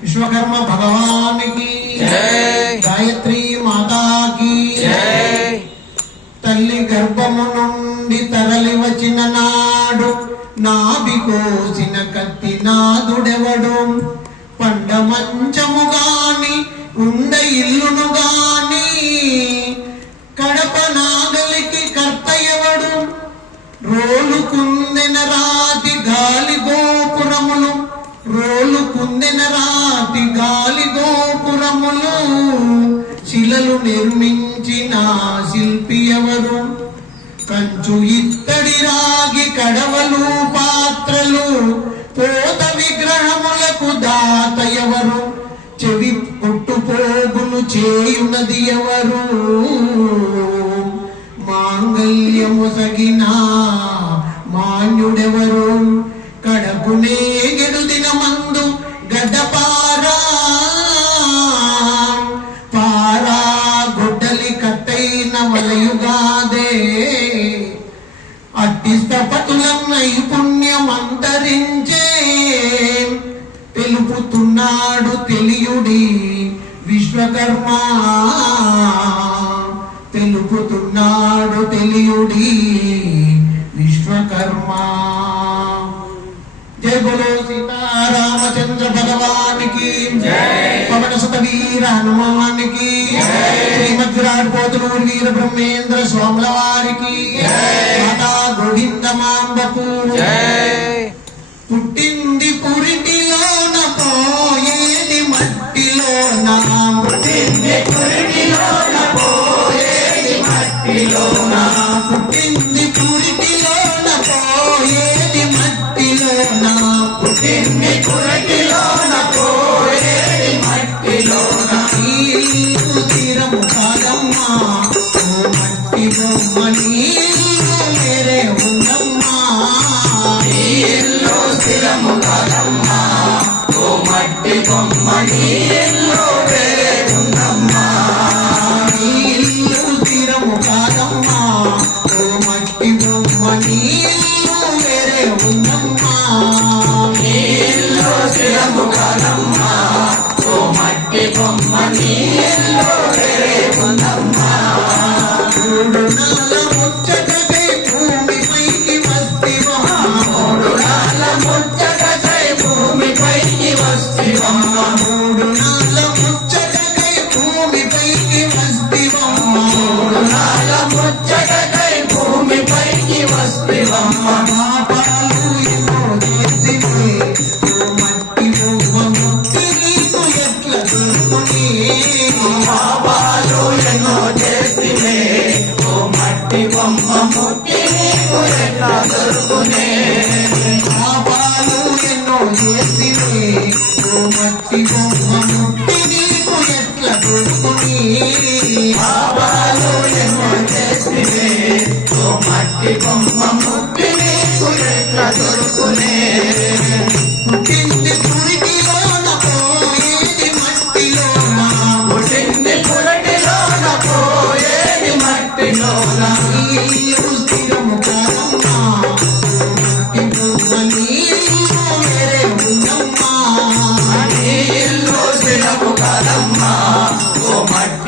విశ్వకర్మ భగవానికి గాయత్రి మాతాకి తల్లి గర్భము నుండి తరలి వచ్చిన నాడు నాభి కోసిన కత్తి నాదుడెవడు? పండ మంచము గాని ఉండ ఇల్లును గాని శిల్పమును శిలలు నిర్మించిన శిల్పి ఎవరు? కంచు ఇత్తడి రాగి కడవలు పాత్రలు పోత విగ్రహములకు దాత ఎవరు? చెవి పుట్టుపోగులు చేయునది ఎవరు? మాంగల్యము సగిన మాన్యుడెవరు? కడకునే గెడు దినమందు తెలుపుతున్నాడు తెలియుడి విశ్వకర్మ. తెలుపుతున్నాడు తెలియుడి విశ్వకర్మ. జయ బోలో సీతారామచంద్ర భగవానికి. పవన సుత వీర హనుమానికి. శ్రీమద్విరాట్ పోతులూరు వీర బ్రహ్మేంద్ర స్వాముల వారికి మాతా గోవిందమాంబకు. పుట్టింది పుట్టింది పురిటిలోన పోయేది మట్టిలోన పుట్టింది పురిటిలోన పోయేది మట్టిలోన పుట్టింది పురిటిలోన పోయేది మట్టిలోన నీళ్ళు తీరము కాదమ్మా మట్టి బొమ్మ నీళ్ళు వేరే ఉందమ్మా నీళ్ళు స్థిరము కాదమ్మా ఓ మట్టి బొమ్మ నీళ్ళు 不如你。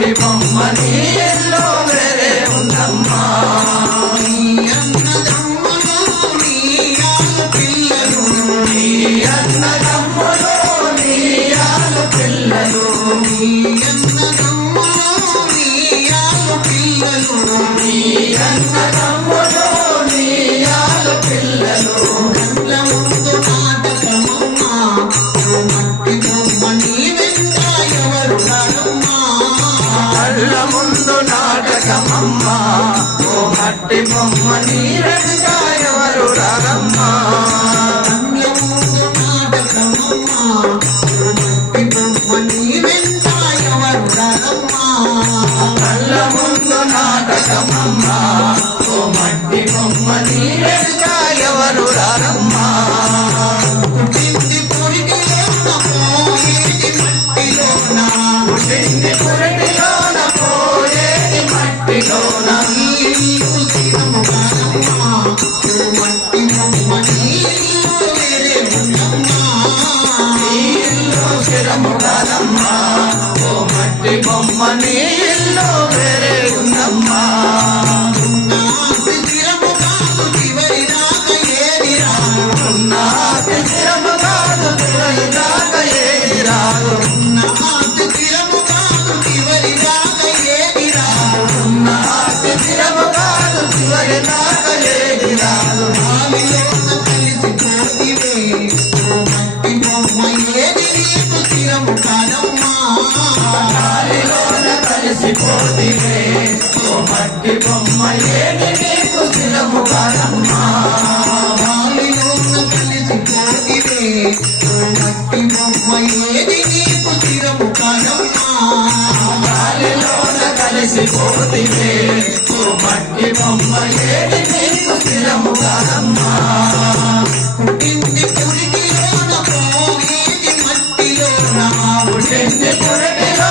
ఓ వేరే ఉందమ్మా. అన్నదమ్ములు పిల్లలు అన్నదమ్ములు. నాటకమమ్మా. ఓ మట్టి బొమ్మ నీ వెంట ఎవరు రారమ్మా కళ్ళ ముందు నాటకమమ్మా. ఓ మట్టి బొమ్మ నీ ఎవరు రారమ్మా పుట్టింది ఉన్నానమ్మా ఓ మట్టి బొమ్మ నీ ఇల్లు వేరే ఉందమ్మా. చివరి దాకా లేని రాదు. కలిసిపోతివే ఓ మట్టి బొమ్మ ఏది నీకు స్థిరము కాదమ్మా గాలిలోన కలిసిపోతివే ఓ మట్టి బొమ్మ ఏది నీకు స్థిరము కాదమ్మా గాలిలోన కలిసిపోతివే ఓ మట్టి బొమ్మ ఏది నీకు స్థిరము కాదమ్మా పుట్టింది పురిటిలోన పోయేది మట్టిలోన. పుట్టింది పురిటిలో